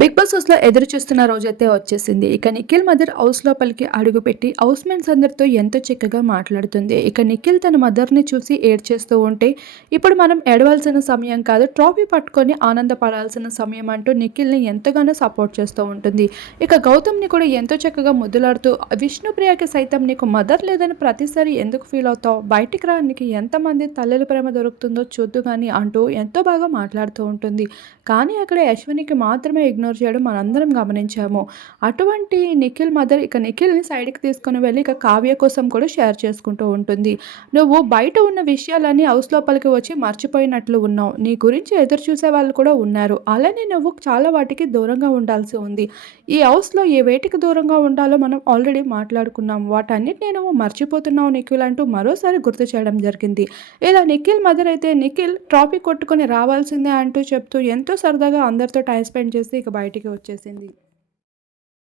Big boss హౌస్లో ఎదురు చూస్తున్న రోజైతే వచ్చేసింది. ఇక నిఖిల్ మదర్ హౌస్ లోపలికి అడుగుపెట్టి హౌస్ మేట్స్ అందరితో ఎంతో చక్కగా మాట్లాడుతుంది. ఇక నిఖిల్ తన మదర్ని చూసి ఏడ్చేస్తూ ఉంటే ఇప్పుడు మనం ఏడవలసిన సమయం కాదు ట్రాఫీ పట్టుకొని ఆనందపడాల్సిన సమయం అంటూ నిఖిల్ని ఎంతగానో సపోర్ట్ చేస్తూ ఉంటుంది. ఇక గౌతమ్ని కూడా ఎంతో చక్కగా ముద్దులాడుతూ విష్ణుప్రియకి సైతం నీకు మదర్ లేదని ప్రతిసారి ఎందుకు ఫీల్ అవుతావు? బయటికి రా నీకు ఎంతమంది తల్లుల ప్రేమ దొరుకుతుందో చూద్దు కానీ అంటూ ఎంతో బాగా మాట్లాడుతూ ఉంటుంది. కానీ అక్కడ యశ్వినికి మాత్రమే ఇగ్నోర్ చేయడం మనందరం గమనించాము. అటువంటి నిఖిల్ మదర్ ఇక నిఖిల్ని సైడ్కి తీసుకుని వెళ్ళి ఇక కావ్య కోసం కూడా షేర్ చేసుకుంటూ ఉంటుంది. నువ్వు బయట ఉన్న విషయాలన్నీ హౌస్ లోపలికి వచ్చి మర్చిపోయినట్లు ఉన్నావు. నీ గురించి ఎదురు చూసే వాళ్ళు కూడా ఉన్నారు. అలానే నువ్వు చాలా వాటికి దూరంగా ఉండాల్సి ఉంది. ఈ హౌస్లో ఏ వేటికి దూరంగా ఉండాలో మనం ఆల్రెడీ మాట్లాడుకున్నాం. వాటన్నిటిని నువ్వు మర్చిపోతున్నావు నిఖిల్ అంటూ మరోసారి గుర్తు చేయడం జరిగింది. ఇలా నిఖిల్ మదర్ అయితే నిఖిల్ ట్రాఫిక్ కొట్టుకొని రావాల్సిందే అంటూ చెప్తూ ఎంతో సరదాగా అందరితో టైం స్పెండ్ చేసి ఇక బయటికి వచ్చేసింది.